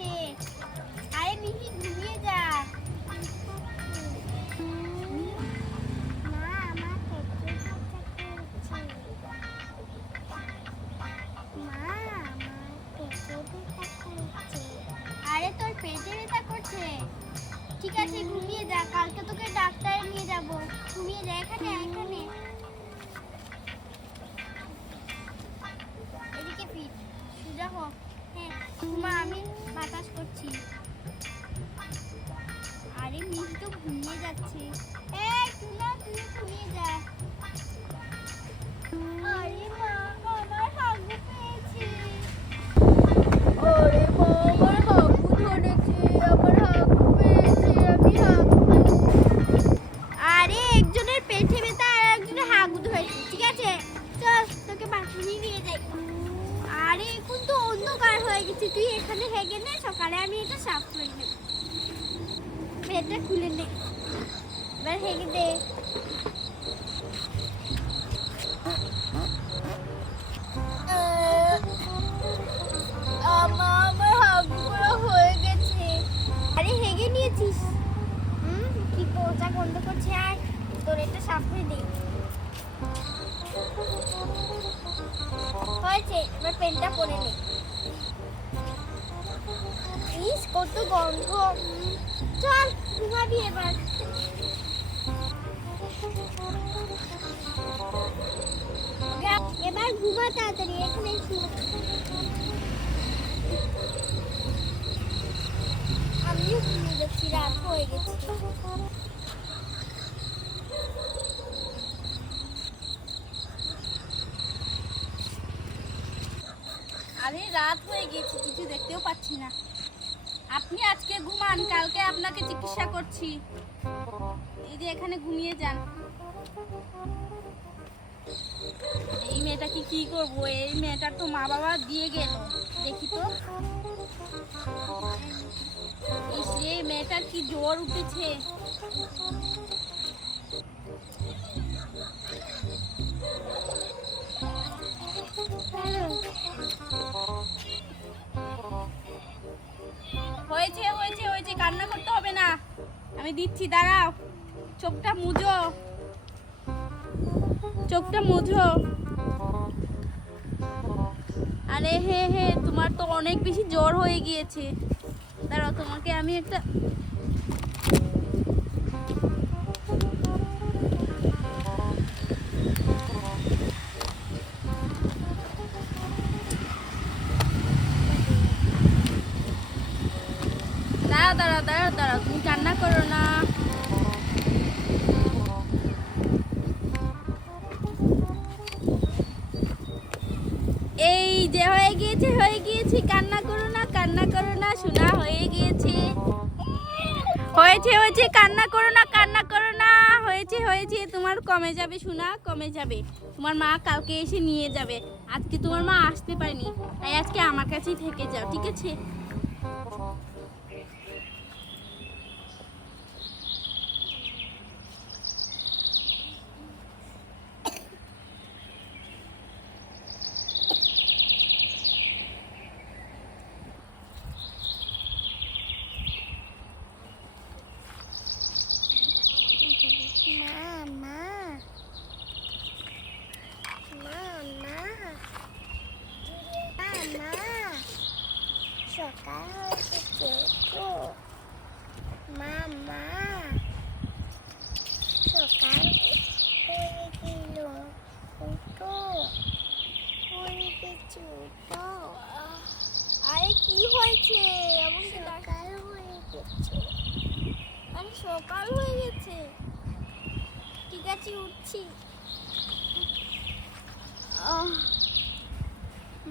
যাচ্ছে। আরে মিহি ঘুমিয়ে যা। আরে তোর পেটে ব্যথা করছে? ঠিক আছে ঘুমিয়ে যা, কালকে তোকে ডাক্তারে নিয়ে যাব। ঘুমিয়ে যা, এখানে এখানে এদিকে পিঠ সোজা হ। হ্যাঁ ঘুমা, আমি বাতাস করছি। আরে মিহি তো ঘুমিয়ে যাচ্ছে। এই তুই না, তুই ঘুমিয়ে যা। আরে মা, আমার হাগু পেয়েছি। ওরে মা, আমার হাগু ধরেছে, আমার হাগু পেয়েছে, আমি হাগু। আরে একজনের পেটে ব্যথা আর একজনের হাগু ধরেছে। ঠিক আছে চল তোকে বাথরুমে নিয়ে যাই। আরে এখন তো অন্ধকার হয়ে গেছে, তুই এখানে হেগে নে, সকালে আমি এটা সাফ করে নেব। পেটটা খুলে নে, এবার হেগে দে। আমার হাগুগুলো হয়ে গেছে। আরে হেগে নিয়েছিস? কি পোচা গন্ধ করছে। আর তোর এটা সাফ করে দে। হয়েছে, এবার পেনটা পরে নে। ইস কত গন্ধ। চল ঘুমাবি এবার। এবার ঘুমা তাড়াতাড়ি, এখানে আমিও ঘুমিয়ে যাচ্ছি, রাত হয়ে গেছে। আরে রাত হয়ে গেছে, কিছু দেখতেও পাচ্ছি না। আপনি আজকে ঘুমান, কালকে আপনাকে চিকিৎসা করছি। এই যে এখানে ঘুমিয়ে যান। এই মেয়েটাকে কি করব? এই মেয়েটার তো মা বাবা দিয়ে গেল। দেখি তো, এই মেয়েটার কি জ্বর উঠেছে। হয়েছে হয়েছে হয়েছে, কান্না করতে হবে না, আমি দিচ্ছি, দাঁড়াও। চোখটা মুজো, চোখটা মুজো। আরে হে হে, তোমার তো অনেক বেশি জ্বর হয়ে গিয়েছে। দাঁড়াও, তোমাকে আমি একটা দাঁড়াও দাঁড়াও দাঁড়াও দাঁড়াও, তুমি কান্না করো না। এই যে হয়ে গিয়েছে, হয়ে গিয়েছে, কান্না করো না, কান্না করো না সোনা, হয়ে গিয়েছে। হয়েছে হয়েছে, কান্না করো না, কান্না করো না, হয়েছে হয়েছে, তোমার কমে যাবে সোনা, কমে যাবে। তোমার মা কালকে এসে নিয়ে যাবে। আজকে তোমার মা আসতে পারেনি, তাই আজকে আমার কাছেই থেকে যাও, ঠিক আছে? সকাল হয়ে গেছে তো মামা, সকাল হয়ে গেল তো হয়ে গেছে তো। আরে কি হয়েছে? এমন সকাল হয়ে গেছে। আরে সকাল হয়ে গেছে, ঠিক আছে উঠছি।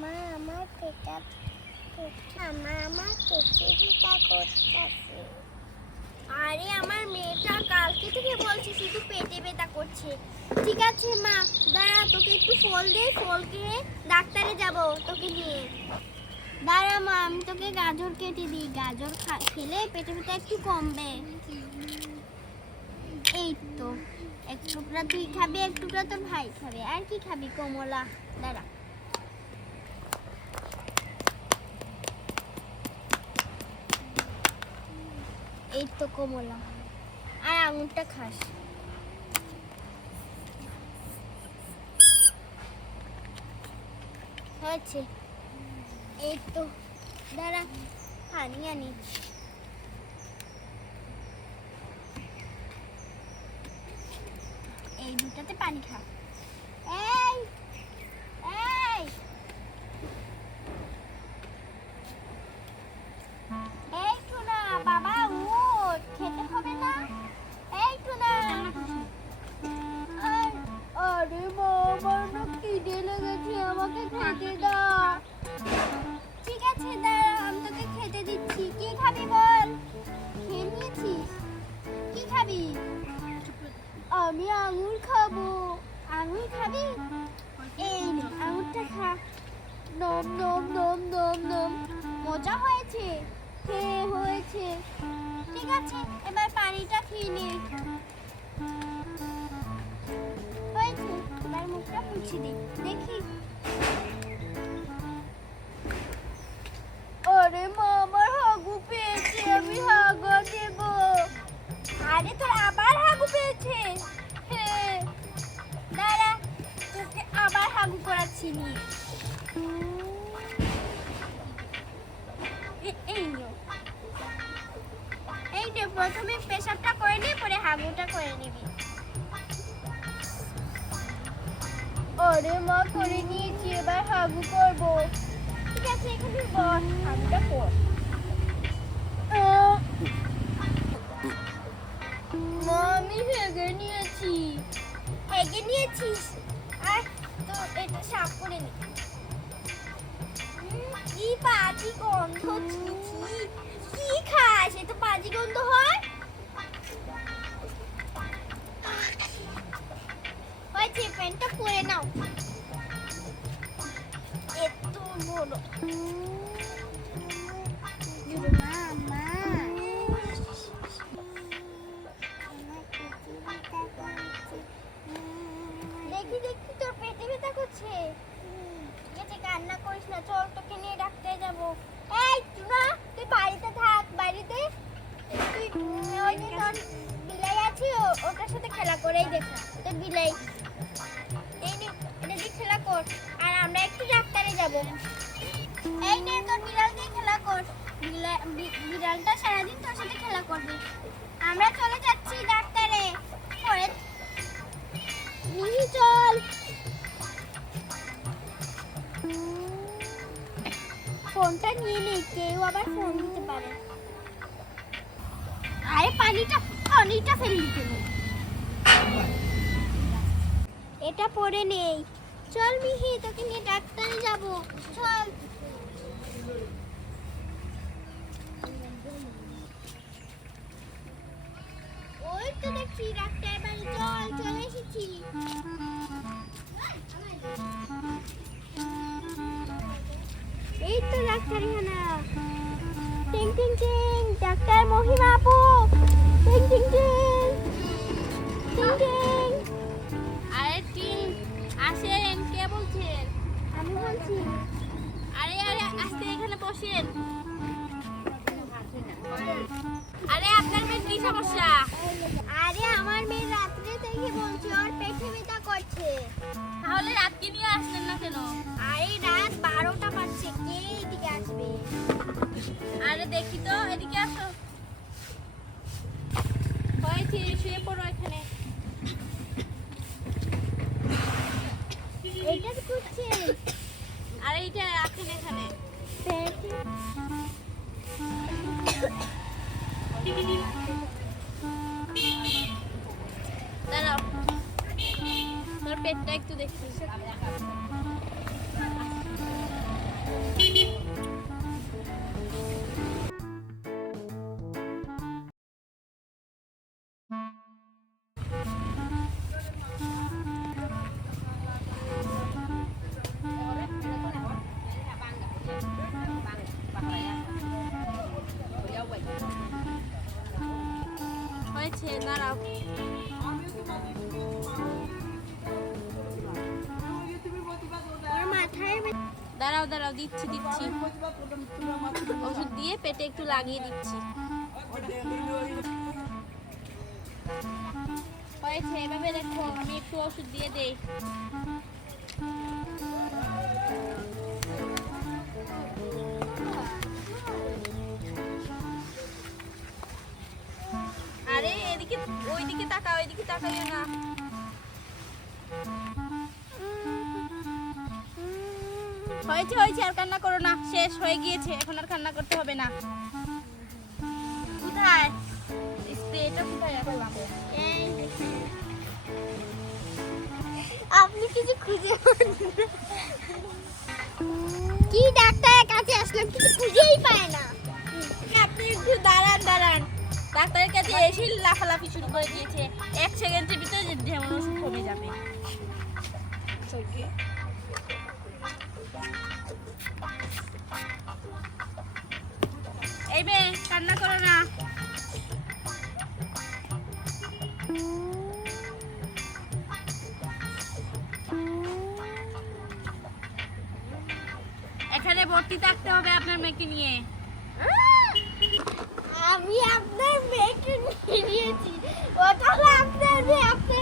মা আমার পেটটা, আমার পেটে ব্যথা করতেছে। আরে আমার মেয়েটা কালকে থেকে বলছে শুধু পেটে ব্যথা করছে। ঠিক আছে মা, দাঁড়া তোকে একটু ফল দে, ফল খেয়ে ডাক্তারে যাব তোকে নিয়ে। দাঁড়া মা, আমি তোকে গাজর কেটে দিই, গাজর খেলে পেটে ব্যথা একটু কমবে। এই তো, এক টুকরা তুই খাবি, এক টুকরা তোর ভাই খাবে। আর কি খাবি? কমলা। দাঁড়া এই তো কমলা আর আঙুরটা খাস। হয়েছে, এই তো দাঁড়া পানি আনি। এই দুটাতে পানি খা। এই এই এই টুনা বাবা উঠ, খেতে হবে না? এই টুনা। আরে মা, আমার না খিদে লেগেছে, আমাকে খেতে দাও। ঠিক আছে দাঁড়া, আমি তোকে খেতে দিচ্ছি। কি খাবি বল? খেয়ে নিয়েছিস? কি খাবি? আমি আঙুর খাবো। আঙুর খাবি? এই নে আঙুরটা খা। নম নম নম নম নম। মজা হয়েছে? হ্যাঁ হয়েছে। ঠিক আছে, এবার পানিটা খেয়ে নে। হয়েছে, এবার মুখটা মুছে দে দেখি। আরে মা, আমার হাগু পেয়েছে, আমি হাগা দেব। আরে তোর আবার হাগু পেয়েছে? হ্যাঁ দাঁড়া, তোকে আবার হাগু করাচ্ছি নি। এই নে, এই নে, প্রথমে পেশাবটা করে নে, পরে হাগুটা করে নিবি। আরে মা, করে নিয়েছি, এবার হাগু করবো। ঠিক আছে, এখানে বস, হাগুটা কর। মা, আমি হেগে নিয়েছি। হেগে নিয়েছিস? আর তো এটা সাফ করে নি। কি বাজে গন্ধ, ছি ছি। কি খাস? এ তো বাজে গন্ধ হয়। হয়েছে, প্যান্টটা পরে নাও। এত বড় দেখি দেখি তোর পেটে ব্যথা করছে। ঠিক আছে, কান্না করিস না, চল তোকে নিয়ে ডাক্তারে যাবো। এই টুনা, তুই বাড়িতে থাক। বাড়িতে তুই ওই যে তোর বিলাই আছে, ওটার সাথে খেলা করেই দেখা। তোর বিলাই এই নে, এটা দিয়ে খেলা কর, আর আমরা একটু ডাক্তারে যাব। এই নে, তোর বিড়াল দিয়ে খেলা কর। বিড়ালটা সারাদিন তোর সাথে খেলা করবে। আমরা চলে যাচ্ছি ডাক্তারে। পরে মিহি চল। ফোনটা নিয়ে নে, কেউ আবার ফোন দিতে পারে। আরে পানিটা ফেলে দিতে নেই, এটা পরে নেই। চল মিহি, তোকে নিয়ে ডাক্তারে যাব। চল। ওই তো দেখছি ডাক্তার বাড়ি, চল চলে এসেছি। এই তো ডাক্তারখানা। টিং টিং টিং, ডাক্তার মহিমা আপু। টিং টিং টিং টিং টিং। আরে টিন, আসেন, কে বলছেন? আমি বলছি। আরে আরে আস্তে, এখানে বসেন। আরে আপনার মেয়ের কি সমস্যা? আরে আমার মেয়ে রাত্রে থেকে বলছে ওর পেটে ব্যথা করছে। তাহলে রাতকে নিয়ে আসলেন না কেন? আরে রাত 12টা বাজছে, কে এদিকে আসবে? আরে দেখি তো, এদিকে আসো। হয়েছে, শুয়ে পড়ো এখানে। এটা করছে। আরে এইটা রাখেন এখানে। দাঁড়াও, তোর পেটটা একটু দেখি। হয়েছে, দাঁড়াও। ওর মাথায় দাঁড়াও দাঁড়াও, দিচ্ছি দিচ্ছি। ওষুধ দিয়ে পেটে একটু লাগিয়ে দিচ্ছি। হয়েছে, এভাবে দেখো, আমি একটু ওষুধ দিয়ে দেই। আরে এদিকে, ওইদিকে তাকাও, ওইদিকে তাকাইও না। হয়েছে হয়েছে, আর কান্না করো না, শেষ হয়ে গিয়েছে, এখন আর কান্না করতে হবে না। কোথায় স্প্রেটা, কোথায় রাখলাম? এই দেখুন। আপনি কিছু খুঁজে কি ডাক্তারের কাছে আসলাম, কিছু খুঁজেই পায় না। আপনি একটু দাঁড়ান দাঁড়ান, ডাক্তারের কাছে এসে লাফালাফি শুরু করে দিয়েছে। 1 সেকেন্ডের ভিতরে যেমন ওষুধ কমে যাবে। এই বে, কান্না করো না। এখানে ভর্তি থাকতে হবে আপনার মেয়েকে নিয়ে। আমি আপনার মেয়েকে নিয়ে নিয়েছি, ওটা হলো আপনার মেয়ে, আপনি